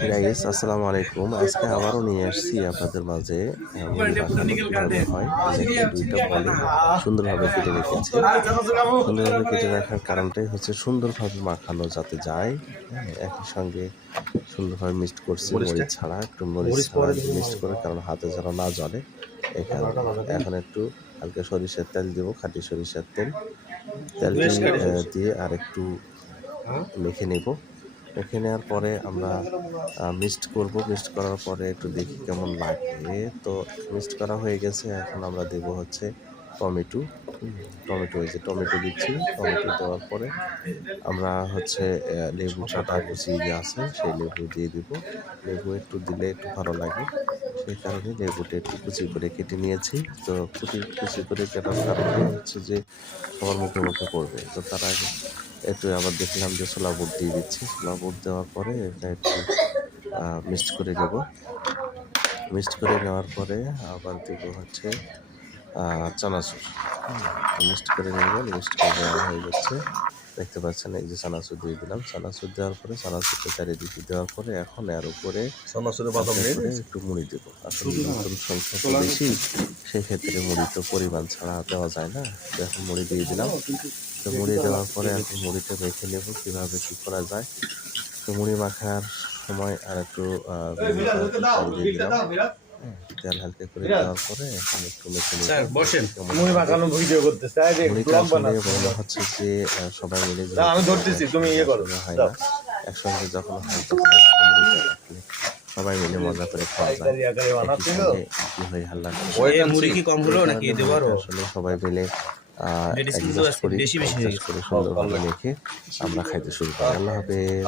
Guys আসসালামু আলাইকুম। আজকে আবারও নিয়ে আসছি আপনাদের মাঝে মুড়ি মাখানো কিভাবে হয়। দুইটা বলে সুন্দরভাবে কেটে রেখেছি। সুন্দরভাবে কেটে রাখার কারণটাই হচ্ছে সুন্দরভাবে মাখানো যাতে যায়। একই সঙ্গে সুন্দরভাবে মিক্সড করছি, মরিচ ছাড়া একটু মরিচ ছাড়া মিক্সড করে, কারণ হাতে যেন না জ্বলে এই কারণে। এখন একটু হালকা সরিষার তেল দেবো, খাঁটি সরিষার তেল। তেলটি দিয়ে আর একটু মেখে নেব। মেখে নেওয়ার পরে আমরা মিক্সড করব। মিক্সড করার পরে একটু দেখি কেমন লাগে। তো মিক্সড করা হয়ে গেছে। এখন আমরা দেব হচ্ছে টমেটো। টমেটো, এই যে টমেটো দিচ্ছি। টমেটো দেওয়ার পরে আমরা হচ্ছে লেবু কাটা কুচি যে আছে সেই লেবু দিয়ে দিব। লেবু একটু দিলে একটু ভালো লাগে, সেই কারণে লেবুটা একটু কুচি করে কেটে নিয়েছি। তো কুচি করে কাটার কারণে হচ্ছে যে সবার মুখে মুখে পড়বে। তো তার আগে একটু আবার দেখলাম যে ছোলা বুট দিয়ে দিচ্ছি। ছোলা বুট দেওয়ার পরে এটা একটু মিক্সড করে নেব। মিক্সড করে নেওয়ার পরে আবার দেব হচ্ছে চানাচুর। মিক্সড করে নেব। মিক্সড করে নেওয়া হয়ে যাচ্ছে, দেখতে পাচ্ছেন। এই যে চানাচুর দিয়ে দিলাম। চানাচুর দেওয়ার পরে চানাচুরটা চারিদিকে দেওয়ার পরে এখন এর উপরে একটু মুড়ি দেবো। আসলে নতুন সংখ্যা তো বেশি, সেক্ষেত্রে মুড়ি তো পরিমাণ ছাড়া দেওয়া যায় না। এখন মুড়ি দিয়ে দিলাম। তো মুড়ি দেওয়ার পরে এখন মুড়িটা মেখে নেব কিভাবে কি করা যায়। তো মুড়ি মাখার সময় আর একটু তেল দিয়ে দিলাম। তেল হালকা করে দেওয়ার পরে এখন একটু মেখে নেব। মনে হচ্ছে যে সবাই মিলে হয় না, একসঙ্গে যখন হয় তখন মুড়িটা রাখলে সবাই মিলে মজা করে খাওয়া যায়। কি হয় হাল্লা আসলে সবাই মিলে অ্যাডজাস্ট করে সুন্দরভাবে মেখে আমরা খাইতে শুরু করি। আল্লাহ হাফেজ।